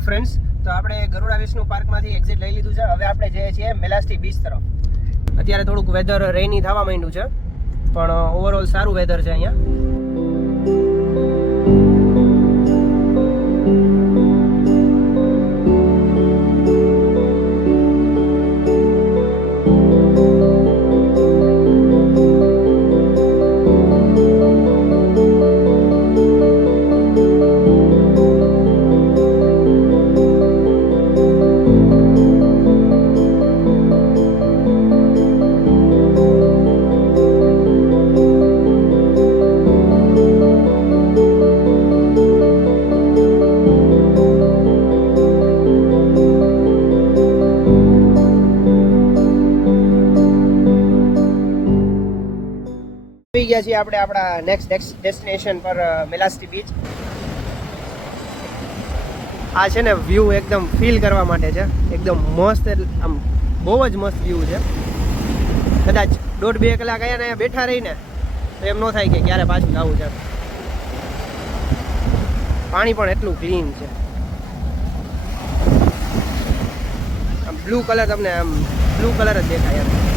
Hello friends, તો આપણે ગરુડા વિષ્ણુ પાર્કમાંથી એક્ઝિટ લઈ લીધું છે. હવે આપણે જઈએ છીએ મેલાસ્ટી બીચ તરફ. અત્યારે થોડુંક વેધર રેની થવા માંડ્યું છે, પણ ઓવરઓલ સારું વેધર છે અહીંયા. આવી ગયા છીએ આપણે આપણા નેક્સ્ટ ડેસ્ટિનેશન પર, મેલાસ્ટી બીચ. આ છે ને વ્યૂ એકદમ ફીલ કરવા માટે છે, એકદમ મસ્ત, આમ બહુ જ મસ્ત વ્યૂ છે. કદાચ 1.5-2 કલાક અહીંયા બેઠા રહીને તો એમ ન થાય કે ક્યારે પાછું જવું છે. પાણી પણ એટલું ક્લીન છે. આમ બ્લુ કલર, તમને આમ બ્લુ કલર જ દેખાય એમ.